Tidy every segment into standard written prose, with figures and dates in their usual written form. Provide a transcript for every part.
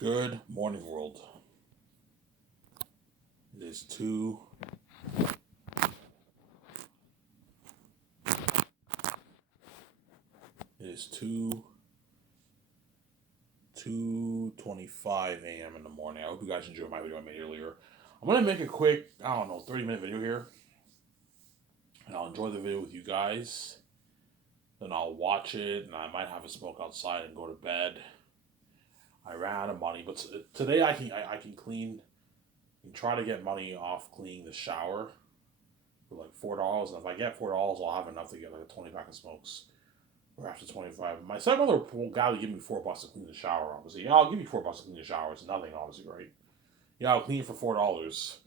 Good morning, world. It is two. It is 2:25 a.m. in the morning. I hope you guys enjoyed my video I made earlier. I'm gonna make a quick, 30-minute video here, and I'll enjoy the video with you guys. Then I'll watch it, and I might have a smoke outside and go to bed. I ran out of money, but today I can clean and try to get money off cleaning the shower for like $4. And if I get $4, I'll have enough to get like a 20 pack of smokes. Or after 25. My stepmother will gladly give me $4 to clean the shower, obviously. Yeah, I'll give you $4 to clean the shower. It's nothing, obviously, right? Yeah, I'll clean it for $4.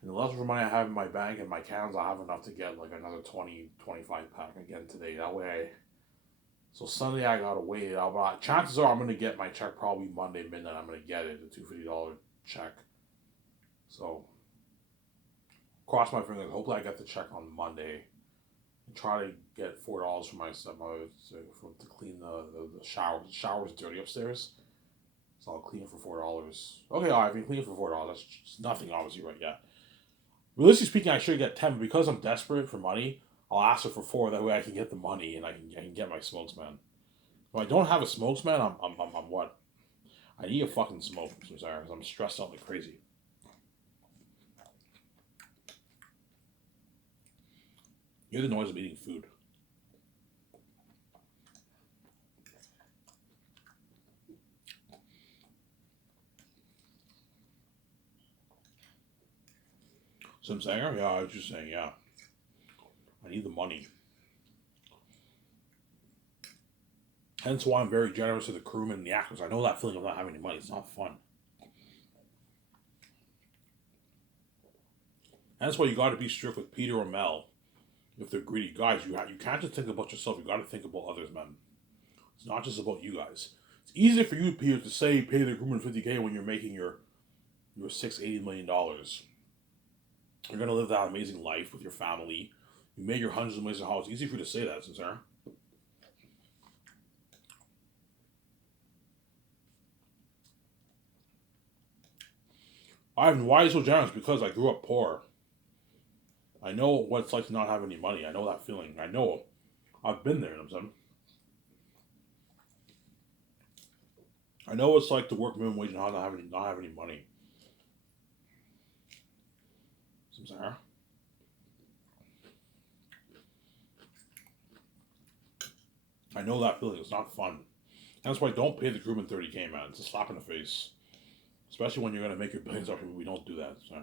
And the leftover money I have in my bank and my cans, I'll have enough to get like another 20, 25 pack again today. That way, so Sunday I gotta wait. Chances are I'm gonna get my check probably Monday midnight. I'm gonna get it, the $250 check. So, cross my fingers. Hopefully I get the check on Monday. Try to get $4 from my stepmother to clean the shower. The shower's dirty upstairs, so I'll clean it for $4. Okay, all right, if you clean it for $4, that's just nothing, obviously, right? Yeah. Realistically speaking, I should get 10, but because I'm desperate for money, I'll ask her for 4. That way, I can get the money and I can get my smokes, man. If I don't have a smokes, man, I'm what? I need a fucking smoke. I'm sorry, I'm stressed out like crazy. You hear the noise of eating food. So I'm saying, yeah, I was just saying, yeah. I need the money. Hence why I'm very generous to the crewmen and the actors. I know that feeling of not having any money. It's not fun. And that's why you got to be strict with Peter or Mel. If they're greedy guys, you can't just think about yourself. You got to think about others, man. It's not just about you guys. It's easier for you, Peter, to say pay the crewman $50K when you're making your $680 million. You're gonna live that amazing life with your family. You made your hundreds of millions of dollars. It's easy for you to say that, sincere. Ivan, why are you so generous? Because I grew up poor. I know what it's like to not have any money. I know that feeling. I know. I've been there. You know what I'm saying? I know what it's like to work minimum wage and not have any money. Sincere. I know that feeling. It's not fun. That's why don't pay the crewman $30K, man. It's a slap in the face. Especially when you're gonna make your billions off people. We don't do that. So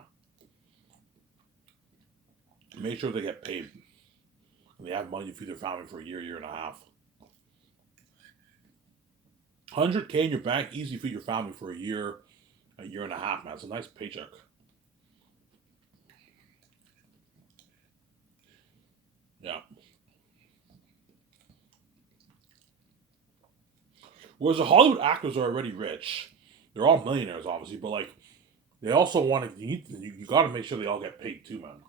make sure they get paid. And they have money to feed their family for a year, year and a half. 100K in your bank, easy to feed your family for a year and a half, man. It's a nice paycheck. Yeah. Whereas the Hollywood actors are already rich. They're all millionaires, obviously, but like they also want to. You got to make sure they all get paid too, man.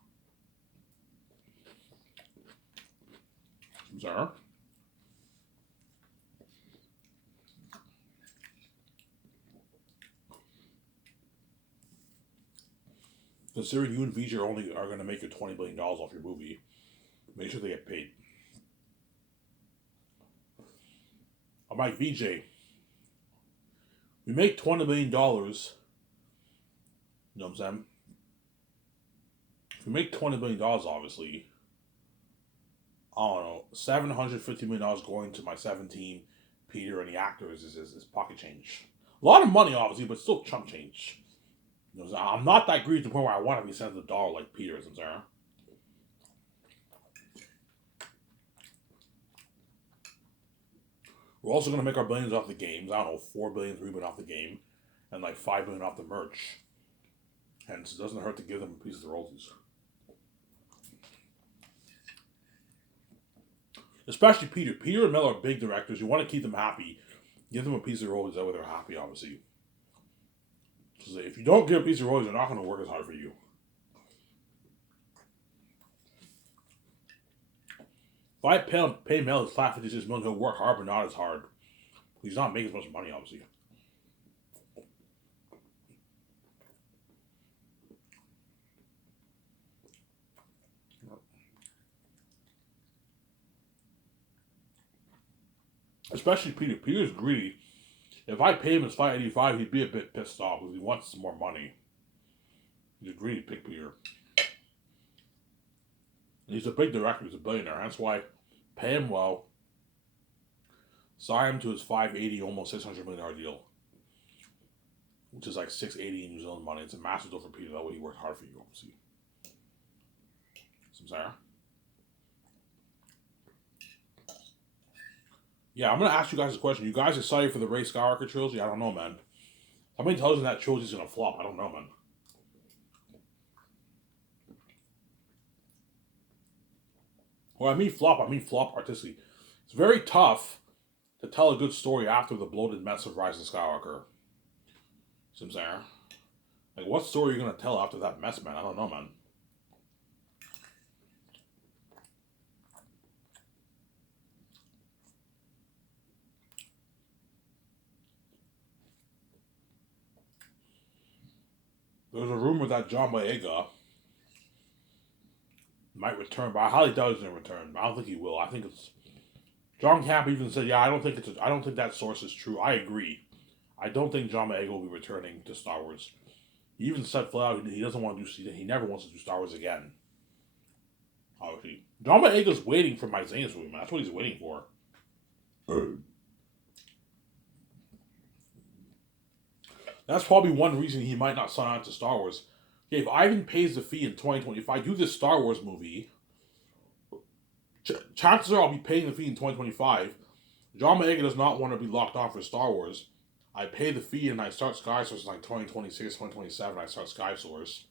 Sorry. Considering you and VJ are going to make your $20 billion off your movie, make sure they get paid. I'm like VJ. We make $20 billion. You know what I'm saying? If we make $20 billion, obviously, I don't know, $750 million going to my 17, Peter, and the actors is pocket change. A lot of money, obviously, but still chump change. You know, I'm not that greedy to the point where I want to be sent to the dollar like Peter is, Sarah. We're also going to make our billions off the games. I don't know, 4 billion, 3 billion off the game, and like 5 billion off the merch. Hence, it doesn't hurt to give them a piece of the royalties. Especially Peter. Peter and Mel are big directors. You want to keep them happy. Give them a piece of the royalties that way they're happy, obviously. So if you don't give a piece of royalties, they're not going to work as hard for you. If I pay Mel his flat 56 million, he'll work hard, but not as hard. He's not making as much money, obviously. Especially Peter. Peter's greedy. If I pay him his $5.85, he'd be a bit pissed off because he wants some more money. He's a greedy pig, Peter. And he's a big director. He's a billionaire. That's why pay him well. Sign him to his 580, almost $600 million deal, which is like 680 in New Zealand money. It's a massive deal for Peter. That way he worked hard for you. See, Sarah. Yeah, I'm gonna ask you guys a question. You guys excited for the Rey Skywalker trilogy? I don't know, man. How many tells you that trilogy's gonna flop? I don't know, man. Well, I mean flop artistically. It's very tough to tell a good story after the bloated mess of Rise of Skywalker. See what I'm saying? Like, what story are you gonna tell after that mess, man? I don't know, man. There's a rumor that John Boyega might return, but I highly doubt he's gonna return. I don't think he will. I think it's John Camp even said, "Yeah, I don't think I don't think that source is true." I agree. I don't think John Boyega will be returning to Star Wars. He even said flat out he doesn't want to do. He never wants to do Star Wars again. Obviously, John Boyega's waiting for my Zane's movie, man. That's what he's waiting for. That's probably one reason he might not sign on to Star Wars. Okay, if Ivan pays the fee in 2020, if I do this Star Wars movie, chances are I'll be paying the fee in 2025. John Boyega does not want to be locked on for Star Wars. I pay the fee and I start Sky Source in like 2026, 2027. I start Sky Source.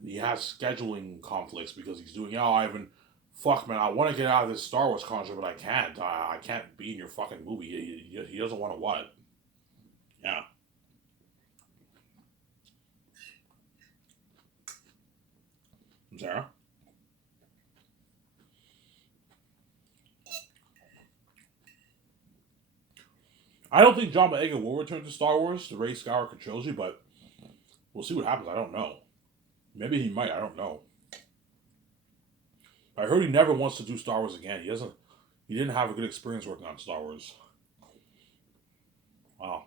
And he has scheduling conflicts because he's doing, oh, Ivan, fuck, man, I want to get out of this Star Wars contract, but I can't. I can't be in your fucking movie. He doesn't want to what? Yeah. Sarah? I don't think John Boyega will return to Star Wars, the Rey Skywalker trilogy, but we'll see what happens. I don't know. Maybe he might. I don't know. I heard he never wants to do Star Wars again. He doesn't. He didn't have a good experience working on Star Wars. Wow.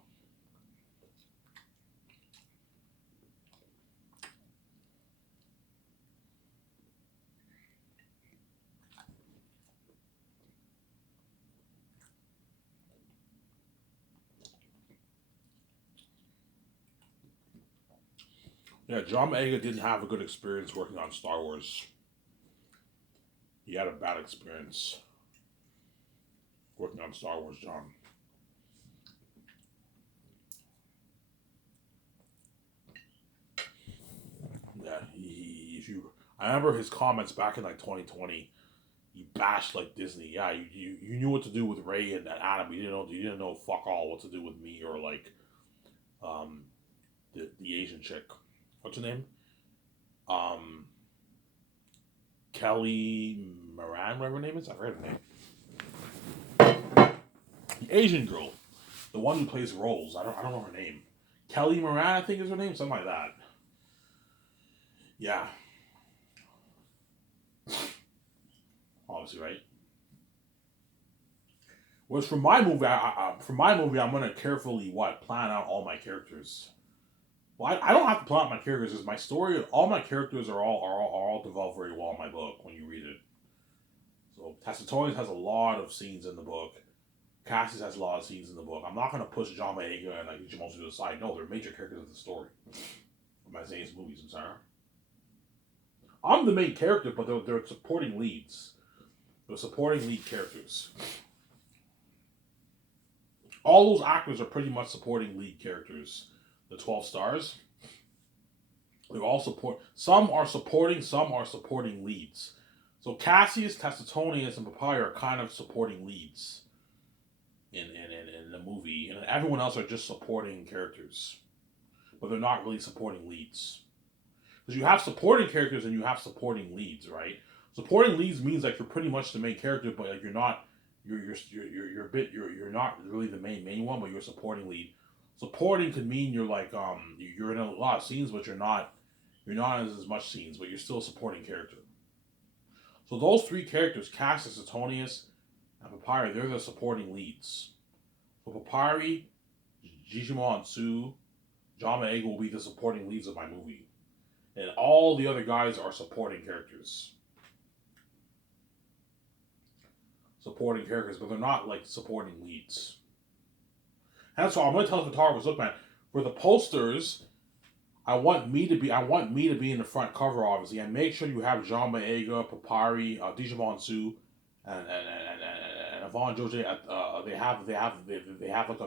Yeah, John Boyega didn't have a good experience working on Star Wars. He had a bad experience working on Star Wars, John. Yeah, if you, I remember his comments back in like 2020. He bashed like Disney. Yeah, you knew what to do with Ray and Adam. You didn't know fuck all what to do with me or like um the Asian chick. What's her name? Um, Kelly Moran, whatever her name is. I forget her name. The Asian girl, the one who plays roles. I don't know her name. Kelly Moran, I think is her name, something like that. Yeah, obviously, right. Whereas for my movie, I'm gonna carefully plan out all my characters. Well, I don't have to plan out my characters. Because my story, all my characters are all developed very well in my book when you read it. So Tacitonius has a lot of scenes in the book. Cassius has a lot of scenes in the book. I'm not gonna push John Boyega and like Ichimoto to the side. No, they're major characters of the story. Of my Zane's movies, I'm sorry. I'm the main character, but they're supporting leads. They're supporting lead characters. All those actors are pretty much supporting lead characters. The 12 stars, they're all support. Some are supporting leads. So Cassius, Tacitonius, and Papaya are kind of supporting leads in the movie, and everyone else are just supporting characters, but they're not really supporting leads. Because you have supporting characters and you have supporting leads, right? Supporting leads means like you're pretty much the main character, but like you're not. You're not really the main one, but you're a supporting lead. Supporting could mean you're like you're in a lot of scenes, but you're not in as much scenes, but you're still a supporting character. So those three characters, Cassius, Antonius, and Papyri, they're the supporting leads. So Papyri, Jijimo Hansu, John Boyega will be the supporting leads of my movie. And all the other guys are supporting characters. Supporting characters, but they're not like supporting leads. And that's why I'm gonna tell the photographers, look man, for the posters, I want me to be in the front cover, obviously, and make sure you have John Boyega, Papyri, Digimon Su, and Yvonne Joje. They have like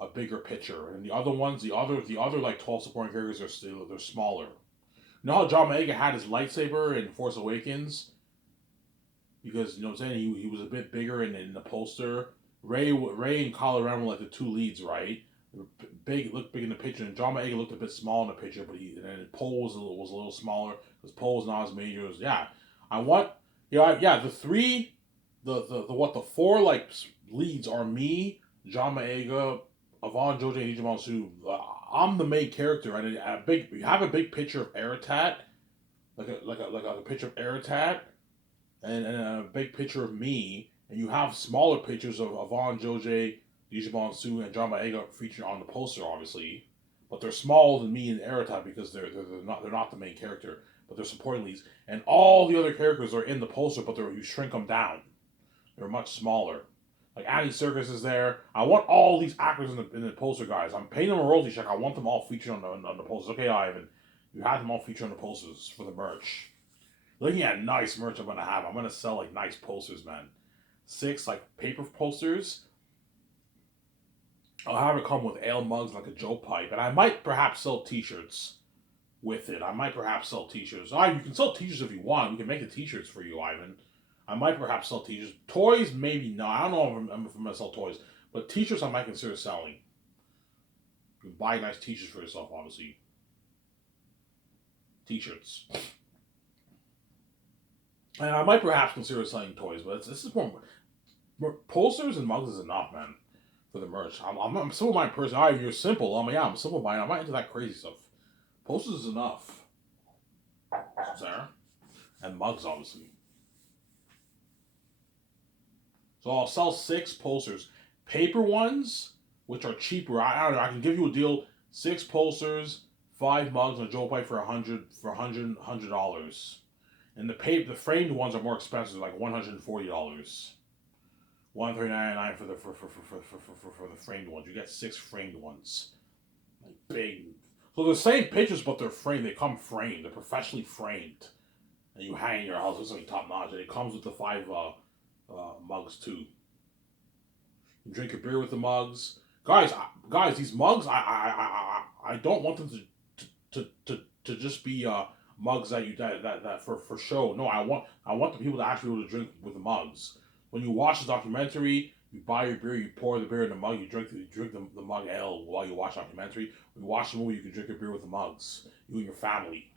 a bigger picture, and the other ones, the other like 12 supporting characters they're smaller. You know how John Boyega had his lightsaber in Force Awakens, because you know what I'm saying, he was a bit bigger in the poster. Ray and Kylo Ren were like the two leads, right? Looked big in the picture, and John Boyega looked a bit small in the picture, but Poe was a little smaller because Poe was not as major as I want the four like leads are me, John Boyega, Yvonne Joje, and Ichiban Su. I'm the main character, and you have a big picture of Aratat, like a picture of Aratat, and a big picture of me, and you have smaller pictures of Yvonne Joje, Digimon Su, and John Boyega featured on the poster, obviously, but they're smaller than me and Aratat because they're not the main character, but they're supporting leads, and all the other characters are in the poster, but you shrink them down. They're much smaller. Like Andy Serkis is there. I want all these actors in the poster, guys. I'm paying them a royalty check. I want them all featured on the posters. Okay, Ivan, you have them all featured on the posters for the merch. Looking at nice merch I'm gonna sell like nice posters, man. 6 like paper posters. I'll have it come with ale mugs like a Joe pipe, and I might perhaps sell T-shirts with it. You can sell T-shirts if you want. We can make the T-shirts for you, Ivan. I might perhaps sell T-shirts. Toys, maybe not. I don't know if I'm gonna sell toys, but T-shirts I might consider selling. You can buy nice T-shirts for yourself, obviously. T-shirts. And I might perhaps consider selling toys, but this is more posters and mugs is enough, man, for the merch. I'm simple minded person. Alright, you're simple. I'm simple minded. I'm not into that crazy stuff. Posters is enough. Sarah. And mugs, obviously. So I'll sell 6 posters. Paper ones, which are cheaper. I don't know. I can give you a deal. 6 posters, 5 mugs, and a Joe pipe for $100. And the framed ones are more expensive, like $140. $139.99 for the framed ones. You get 6 framed ones, like big. So the same pictures, but they're framed. They come framed. They're professionally framed, and you hang in your house. It's like top notch. And it comes with the 5 mugs too. You drink your beer with the mugs, guys. These mugs, I don't want them to just be mugs that for show. No, I want the people to actually be able to drink with the mugs. When you watch the documentary, you buy your beer, you pour the beer in the mug, you drink the mug ale while you watch the documentary. When you watch the movie, you can drink your beer with the mugs. You and your family.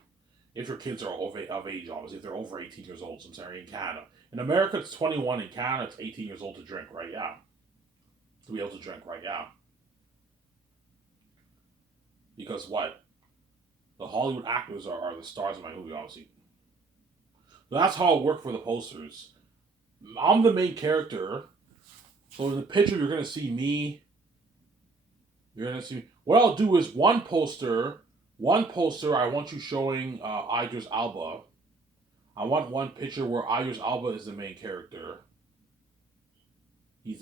If your kids are of age, obviously, if they're over 18 years old, so I'm sorry, in Canada. In America, it's 21. In Canada, it's 18 years old to drink, right? Yeah. To be able to drink, right? Yeah. Because what? The Hollywood actors are the stars of my movie, obviously. So that's how it worked for the posters. I'm the main character. So in the picture, you're going to see me. What I'll do is one poster, I want you showing Idris Elba. I want one picture where Idris Elba is the main character. He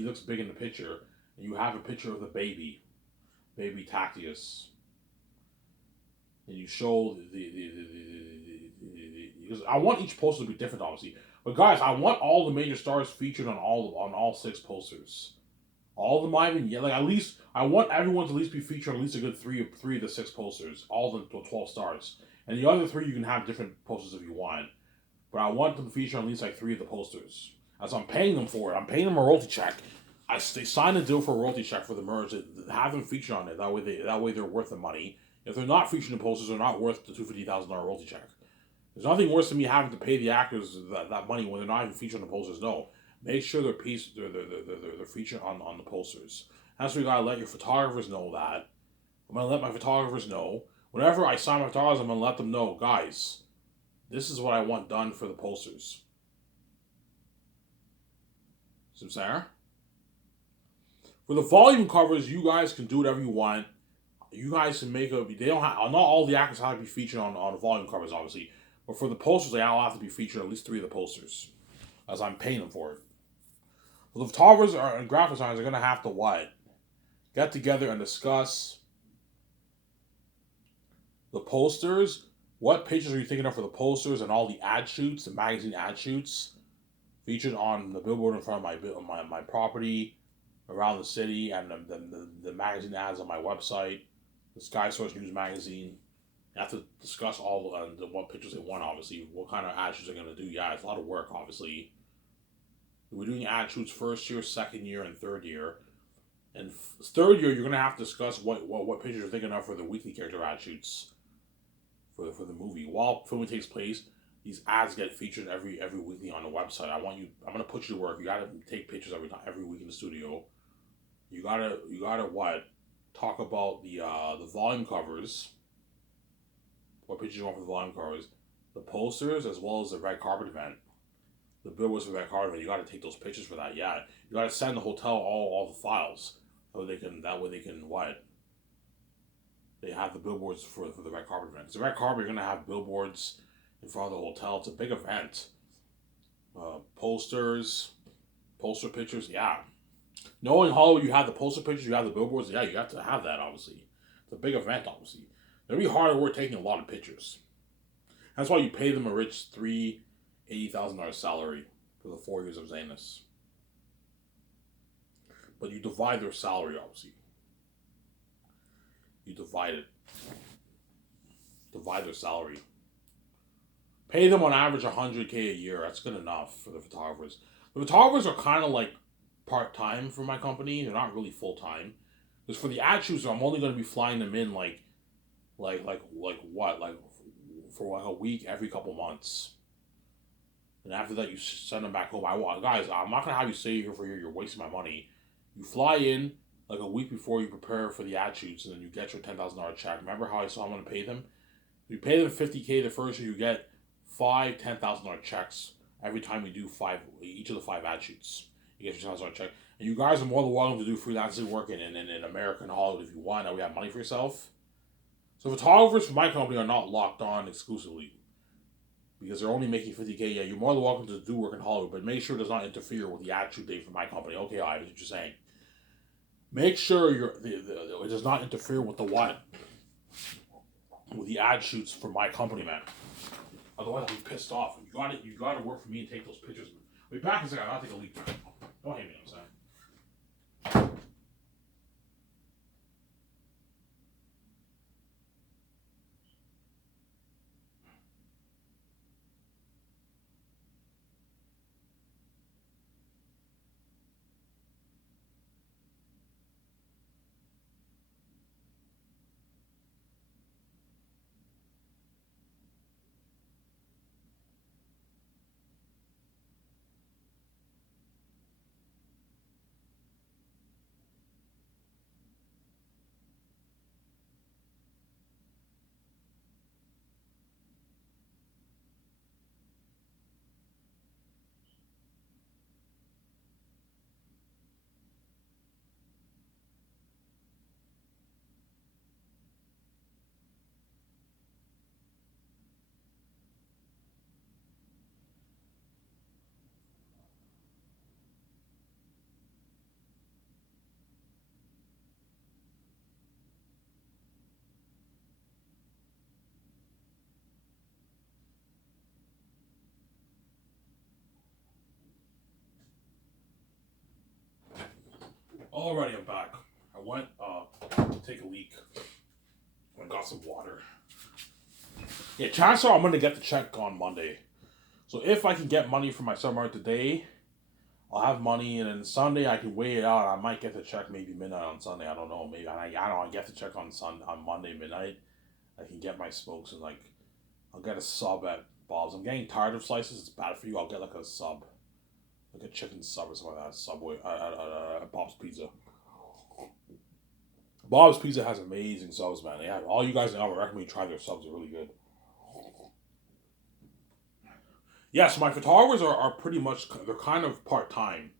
looks big in the picture. And you have a picture of the baby Tactius. And you show because I want each poster to be different, obviously. But guys, I want all the major stars featured on all 6 posters. All of them, like at least I want everyone to at least be featured on at least a good three of the 6 posters. All the 12 stars, and the other 3 you can have different posters if you want. But I want them to feature on at least like 3 of the posters. As I'm paying them for it, I'm paying them a royalty check. They sign a deal for a royalty check for the merge. Have them featured on it. That way they're worth the money. If they're not featured in posters, they're not worth the $250,000 royalty check. There's nothing worse than me having to pay the actors that money when they're not even featured on the posters. No, make sure they're featured on the posters. That's why you gotta let your photographers know that. I'm gonna let my photographers know. Whenever I sign my photographers, I'm gonna let them know, guys, this is what I want done for the posters. See what I'm saying? For the volume covers, you guys can do whatever you want. You guys can make a. They don't have. Not all the actors have to be featured on the volume covers, obviously. But for the posters, they all have to be featured, at least 3 of the posters, as I'm paying them for it. So the photographers and graphic designers are gonna have to what? Get together and discuss the posters. What pictures are you thinking of for the posters and all the ad shoots, the magazine ad shoots, featured on the billboard in front of my property, around the city, and the magazine ads on my website, the Sky Source News magazine. You have to discuss all the what pictures they want, obviously, what kind of ad shoots they're going to do. Yeah, it's a lot of work, obviously. We're doing ad shoots first year, second year, and third year. And third year, you're going to have to discuss what pictures you're thinking of for the weekly character ad shoots for the movie. While filming takes place, these ads get featured every weekly on the website. I'm going to put you to work. You got to take pictures every week in the studio. You gotta what? Talk about the volume covers. What pictures you want for the volume covers? The posters as well as the red carpet event. The billboards for the red carpet event. You gotta take those pictures for that. Yeah, you gotta send the hotel all the files so that way they can what? They have the billboards for the red carpet event. Because the red carpet, you're gonna have billboards in front of the hotel. It's a big event. Posters, poster pictures. Yeah. Knowing Hollywood, you have the poster pictures, you have the billboards. Yeah, you have to have that, obviously. It's a big event, obviously. It'll be hard work taking a lot of pictures. That's why you pay them a rich $80,000 salary for the 4 years of Zanus. But you divide their salary, obviously. You divide it. Divide their salary. Pay them on average $100K a year. That's good enough for the photographers. The photographers are kind of like part-time for my company. They're not really full-time. Because for the ad shoots, I'm only going to be flying them in like for like a week every couple months. And after that, you send them back home. Guys, I'm not going to have you stay here for a year. You're wasting my money. You fly in like a week before you prepare for the ad shoots, and then you get your $10,000 check. Remember how I saw I'm going to pay them? You pay them $50K the first year, you get 5 $10,000 checks every time we do each of the 5 ad shoots. You get your $10,000 check. And you guys are more than welcome to do freelancing work in American Hollywood if you want. Now we have money for yourself. So photographers for my company are not locked on exclusively because they're only making $50K. Yeah, you're more than welcome to do work in Hollywood, but make sure it does not interfere with the ad shoot date for my company. Okay, I what you're saying. Make sure it does not interfere with the what? With the ad shoots for my company, man. Otherwise, I'll be pissed off. You got to work for me and take those pictures. I'll be back in a second. I'll take a leak, man. Don't hate me, I'm saying. Alrighty, I'm back. I went to take a leak. I got some water. Yeah, chances are I'm going to get the check on Monday. So if I can get money from my summer today, I'll have money, and then Sunday I can weigh it out. I might get the check maybe midnight on Sunday. I don't know. Maybe I don't know. I get the check on Monday midnight. I can get my smokes and I'll get a sub at Bob's. I'm getting tired of slices. It's bad for you. I'll get like a sub, like a chicken sub or something like that. Subway at Bob's Pizza. Bob's Pizza has amazing subs, man. They have all you guys know. I recommend you try their subs. They're really good. Yeah, so my photographers are pretty much, they're kind of part time.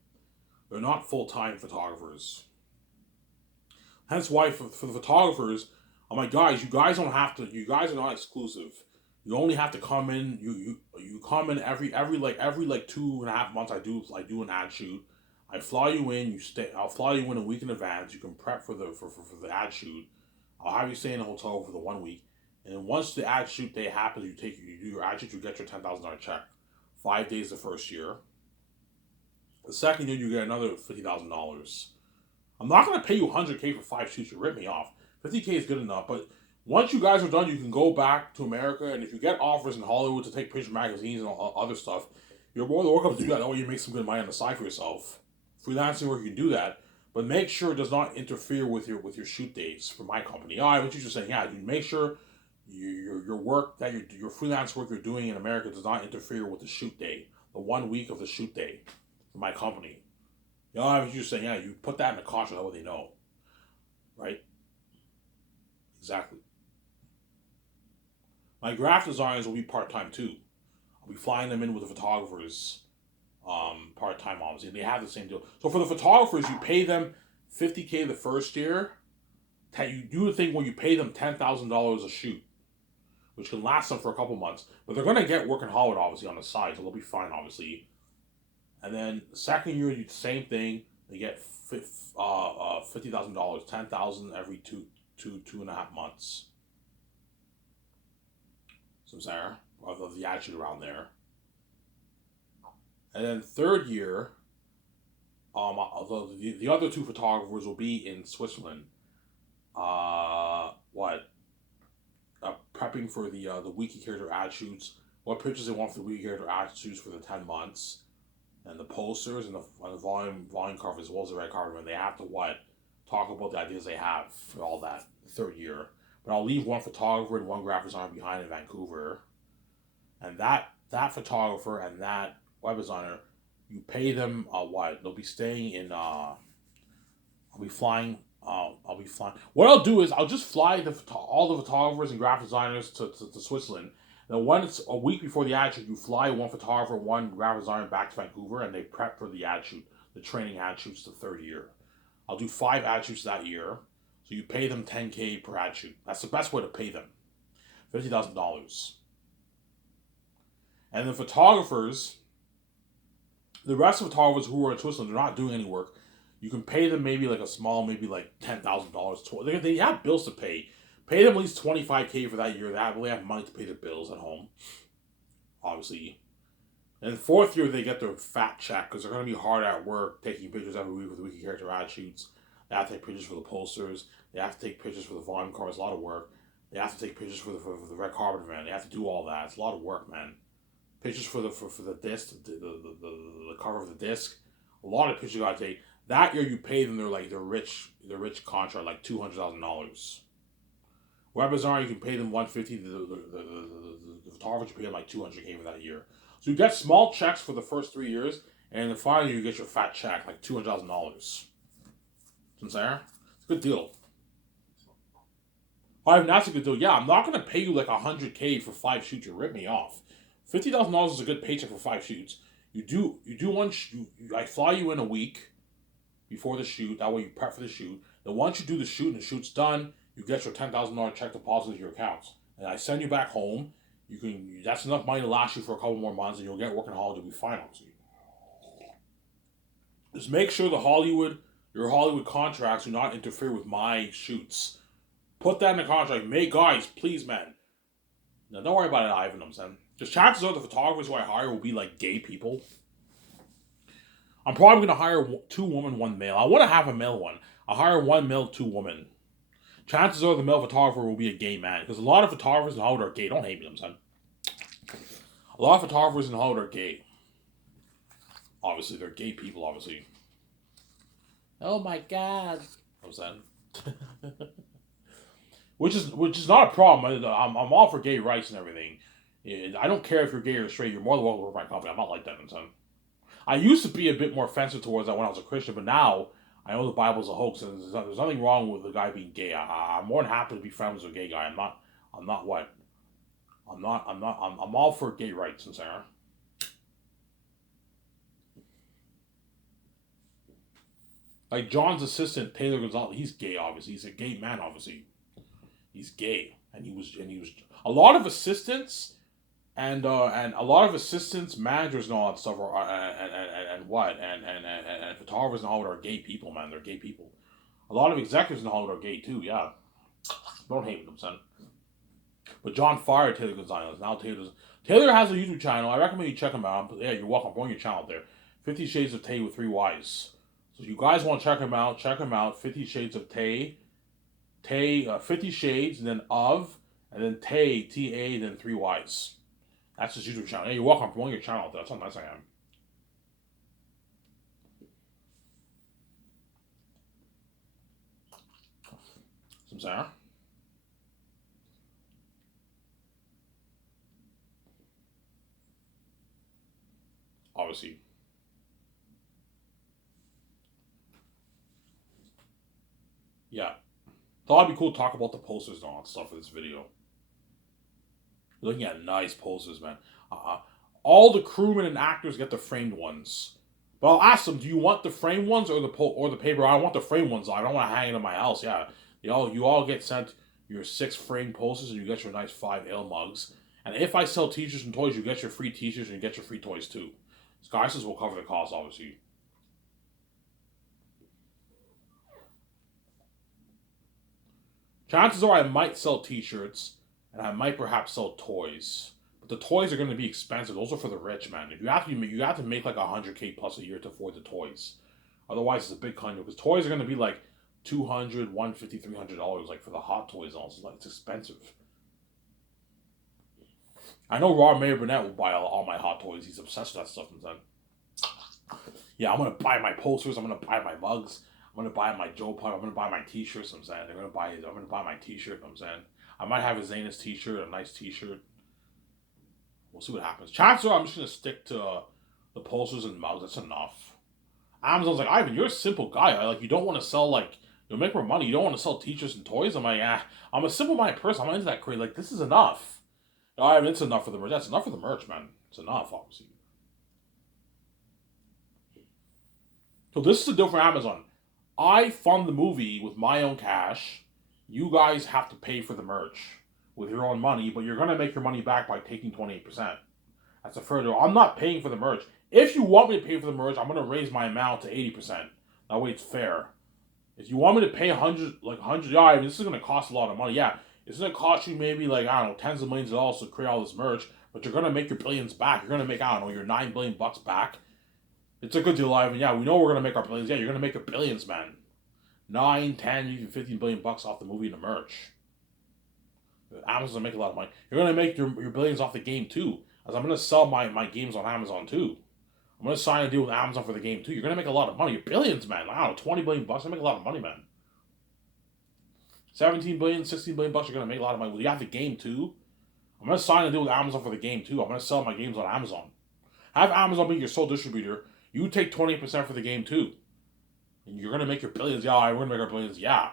They're not full-time photographers. Hence why for the photographers, I'm like, guys, you guys don't have to. You guys are not exclusive. You only have to come in. You come in every like 2.5 months. I do an ad shoot. I fly you in. You stay. I'll fly you in a week in advance. You can prep for the ad shoot. I'll have you stay in a hotel for the 1 week, and then once the ad shoot day happens, you do your ad shoot. You get your $10,000 check. 5 days the first year. The second year you get another $50,000. I'm not gonna pay you 100K for 5 shoots. You rip me off. 50K is good enough, but once you guys are done, you can go back to America, and if you get offers in Hollywood to take picture magazines and all other stuff, you're more than welcome to do that. That way you make some good money on the side for yourself. Freelancing work, you can do that, but make sure it does not interfere with your shoot days for my company. All right, what you just saying, yeah, you make sure your work that your freelance work you're doing in America does not interfere with the shoot day, the 1 week of the shoot day for my company. You know, I was just saying, yeah, you put that in the contract, that way they know, right? Exactly. My graphic designers will be part time too. I'll be flying them in with the photographers, part time obviously. They have the same deal. So for the photographers, you pay them 50K the first year. You do the thing where you pay them $10,000 a shoot, which can last them for a couple months. But they're gonna get work in Hollywood obviously on the side, so they'll be fine obviously. And then the second year, you do the same thing. They get $50,000, 10,000 every 2.5 months. So Sarah, of the attitude around there. And then third year, the other two photographers will be in Switzerland. What? Prepping for the weekly character ad shoots. What pictures they want for the weekly character ad shoots for the 10 months. And the posters and the volume cover as well as the red carpet, and they have to talk about the ideas they have for all that third year. But I'll leave one photographer and one graphic designer behind in Vancouver, and that photographer and that web designer, you pay them they'll be staying in I'll be flying. I'll be flying. What I'll do is I'll just fly all the photographers and graphic designers to Switzerland. Then once a week before the ad shoot, you fly one photographer, one graphic designer back to Vancouver, and they prep for the ad shoot, the training ad shoots the third year. I'll do 5 ad shoots that year, so you pay them 10K per ad shoot. That's the best way to pay them, $50,000. And the photographers, the rest of the photographers who are in Switzerland, they're not doing any work. You can pay them maybe like a small, maybe like $10,000. They have bills to pay. Pay them at least 25K for that year. They have money to pay their bills at home, obviously. And the fourth year, they get their fat check because they're going to be hard at work, taking pictures every week with the weekly character ad shoots. They have to take pictures for the posters. They have to take pictures for the volume covers. A lot of work. They have to take pictures for the red carpet event. They have to do all that. It's a lot of work, man. Pictures for the disc, the cover of the disc. A lot of pictures you got to take. That year, you pay them. They're rich contract, like $200,000. Web designer, you can pay them $150. The photographer, you pay them like $200K for that year. So you get small checks for the first 3 years, and then finally you get your fat check, like $200,000. Sincere? It's a good deal. That's a good deal. Yeah, I'm not gonna pay you like $100K for 5 shoots. You rip me off. $50,000 is a good paycheck for 5 shoots. You do one. I fly you in a week before the shoot. That way you prep for the shoot. Then once you do the shoot and the shoot's done, you get your $10,000 check deposited to your accounts, and I send you back home. That's enough money to last you for a couple more months, and you'll get working Hollywood. You'll be fine, obviously. Just make sure your Hollywood contracts do not interfere with my shoots. Put that in the contract. Guys, please, man. Now, don't worry about it, Ivan. I'm saying, because chances are the photographers who I hire will be like gay people. I'm probably gonna hire 2 women, 1 male. I want to have a male one. I'll hire 1 male, 2 women. Chances are the male photographer will be a gay man, because a lot of photographers in Hollywood are gay. Don't hate me, I'm saying. A lot of photographers in Hollywood are gay. Obviously, they're gay people, obviously. Oh my God. I'm saying. which is not a problem. I'm all for gay rights and everything. I don't care if you're gay or straight. You're more than welcome to work for my company. I'm not like that, I'm saying. I used to be a bit more offensive towards that when I was a Christian, but now I know the Bible's a hoax, and there's nothing wrong with the guy being gay. I'm more than happy to be friends with a gay guy. I'm all for gay rights, and Sarah. Like John's assistant Taylor Gonzalez, he's gay. Obviously, he's a gay man. Obviously, he's gay, and he was a lot of assistants and a lot of assistants, managers, and all that stuff are and what and photographers and Hollywood are gay people, man. They're gay people. A lot of executives in Hollywood are gay too. Yeah, don't hate them, son. But John fired Taylor Gonzalez. Now Taylor has a YouTube channel. I recommend you check him out. Yeah, you're welcome. I'm throwing your channel there. 50 Shades of Tay with 3 Ys. So if you guys want to check him out, check him out. 50 Shades of Tay. 50 Shades, and then of, and then Tay, T-A, then 3 Ys. That's his YouTube channel. Hey, you're welcome. I'm promoting your channel. That's how nice I am. Some Sarah. Obviously. Yeah. Thought it'd be cool to talk about the posters and all that stuff for this video. Looking at nice posters, man. All the crewmen and actors get the framed ones. But I'll ask them, do you want the framed ones or the paper? I want the framed ones. I don't want to hang it in my house. Yeah, you all get sent your 6 framed posters and you get your nice 5 ale mugs. And if I sell t-shirts and toys, you get your free t-shirts and you get your free toys too. Skysis will cover the cost, obviously. Chances are I might sell t-shirts and I might perhaps sell toys. The toys are going to be expensive. Those are for the rich, man. If you have to make like 100K plus a year to afford the toys. Otherwise, it's a big con because toys are going to be like $200, $150, $300 like for the hot toys. Also, like it's expensive. I know Rob Mayer Burnett will buy all my hot toys. He's obsessed with that stuff. Yeah, I'm gonna buy my posters. I'm gonna buy my mugs. I'm gonna buy my Joe Pug. I'm gonna buy my T-shirts. I'm saying I'm gonna buy my T-shirt. I'm saying I might have a Zanus T-shirt, a nice T-shirt. We'll see what happens. Chances are I'm just gonna stick to the posters and mugs. That's enough. Amazon's like, Ivan, you're a simple guy. Like you don't want to sell like you'll make more money. You don't want to sell t-shirts and toys. I'm like, I'm a simple-minded person. I'm not into that crazy. Like this is enough. Ivan, it's enough for the merch. That's enough for the merch, man. It's enough, obviously. So this is the deal for Amazon. I fund the movie with my own cash. You guys have to pay for the merch with your own money, but you're gonna make your money back by taking 28%. That's a fair deal. I'm not paying for the merch. If you want me to pay for the merch, I'm gonna raise my amount to 80%. That way it's fair. If you want me to pay 100, yeah, I mean, this is gonna cost a lot of money. Yeah, it's gonna cost you maybe like I don't know, tens of millions of dollars to create all this merch, but you're gonna make your billions back. You're gonna make I don't know, your $9 billion back. It's a good deal, Ivan. Yeah, we know we're gonna make our billions. Yeah, you're gonna make your billions, man. 9, 10, even 15 billion bucks off the movie and the merch. Amazon's gonna make a lot of money. You're gonna make your billions off the game too. As I'm gonna sell my games on Amazon too. I'm gonna sign a deal with Amazon for the game too. You're gonna make a lot of money. You're billions, man. I don't know, 20 billion bucks. You make a lot of money, man. 17 billion, 16 billion bucks. You're gonna make a lot of money. Well, you have the game too. I'm gonna sign a deal with Amazon for the game too. I'm gonna sell my games on Amazon. Have Amazon be your sole distributor. You take 20% for the game too. And you're gonna make your billions. Yeah, we're gonna make our billions. Yeah.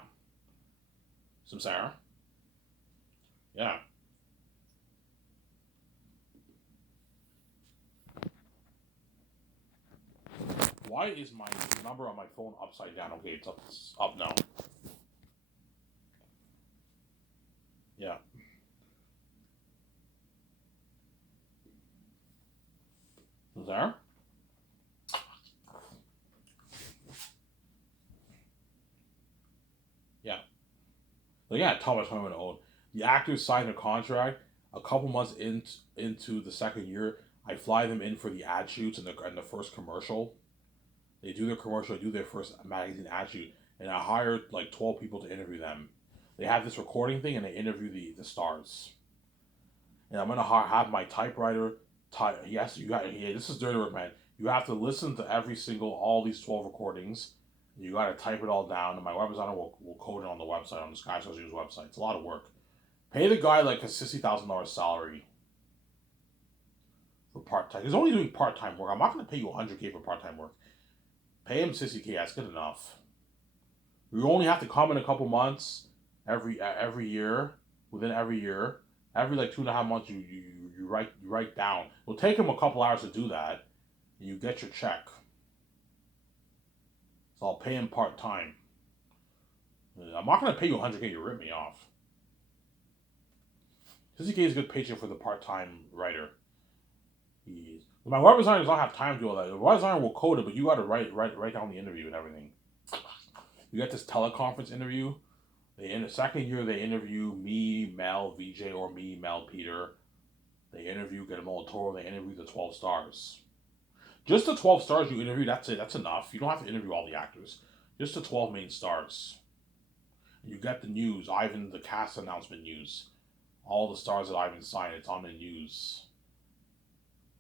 Some Sarah. Yeah. Why is my number on my phone upside down? Okay, it's up now. Yeah. There? Yeah. So yeah, Thomas Herman owned. The actors signed a contract a couple months into the second year. I fly them in for the ad shoots and the first commercial. They do their commercial, I do their first magazine ad shoot, and I hired like 12 people to interview them. They have this recording thing and they interview the stars. And I'm gonna have my typewriter type. Yes, this is dirty work, man. You have to listen to all these 12 recordings. You got to type it all down, and my web designer will code it on the website, on the Sky Stars News website. It's a lot of work. Pay the guy like a $60,000 salary for part time. He's only doing part time work. I'm not going to pay you 100K for part time work. Pay him 60K. That's good enough. You only have to come in a couple months every year. Within every year, every like 2.5 months, you write down. It'll take him a couple hours to do that, and you get your check. So I'll pay him part time. I'm not gonna pay you 100K. You rip me off. 50K is a good paycheck for the part time writer. My web designer does not have time to do all that. The web designer will code it, but you got to write down the interview and everything. You get this teleconference interview. In the second year, they interview me, Mel, VJ, or me, Mel, Peter. They interview, get them all a tour. They interview the 12 stars. Just the 12 stars you interview, that's it. That's enough. You don't have to interview all the actors. Just the 12 main stars. You get the news, Ivan, the cast announcement news. All the stars that Ivan signed, it's on the news.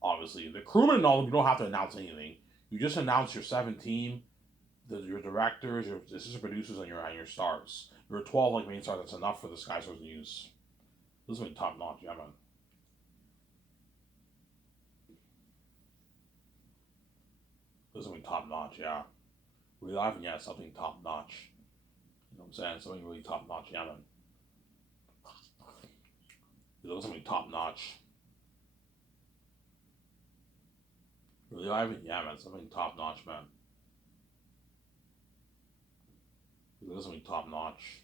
Obviously, the crewmen and all, you don't have to announce anything. You just announce your 7 team, your directors, your assistant producers, and your stars. Your 12 like main stars. That's enough for the Sky Source News. This is like top notch, yeah, man. This is like top notch, yeah. Real Ivan, yeah, something top notch. You know what I'm saying? Something really top notch, yeah, man. It looks something top notch. Really Ivan, yeah, man, something top notch, man. It looks something top notch.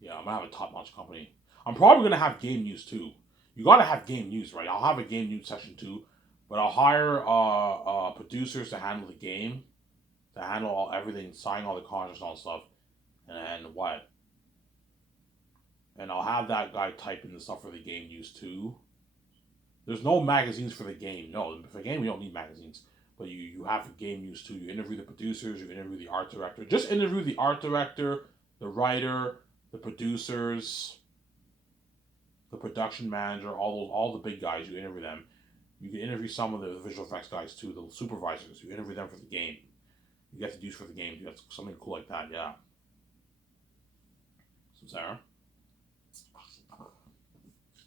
Yeah, I'm gonna have a top notch company. I'm probably gonna have game news too. You gotta have game news, right? I'll have a game news session too, but I'll hire producers to handle the game, to handle everything, sign all the contracts and all the stuff, and what? And I'll have that guy type in the stuff for the game news too. There's no magazines for the game. No, for the game we don't need magazines. But you have game news too. You interview the producers, you interview the art director. Just interview the art director, the writer, the producers, the production manager, all the big guys. You interview them. You can interview some of the visual effects guys too, the supervisors. You interview them for the game. You get to use for the game. You got something cool like that, yeah. So Sarah,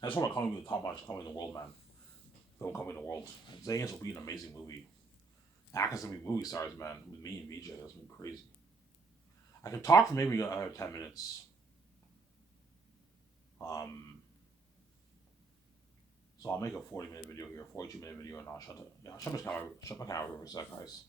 I just want to come with the top notch coming in the world, man. Film coming in the world. Zayans will be an amazing movie. Actors gonna be movie stars, man. With me and VJ, that's been crazy. I can talk for maybe another 10 minutes. So I'll make a 40-minute video here, 42-minute video, and I'll shut my camera for a sec, guys.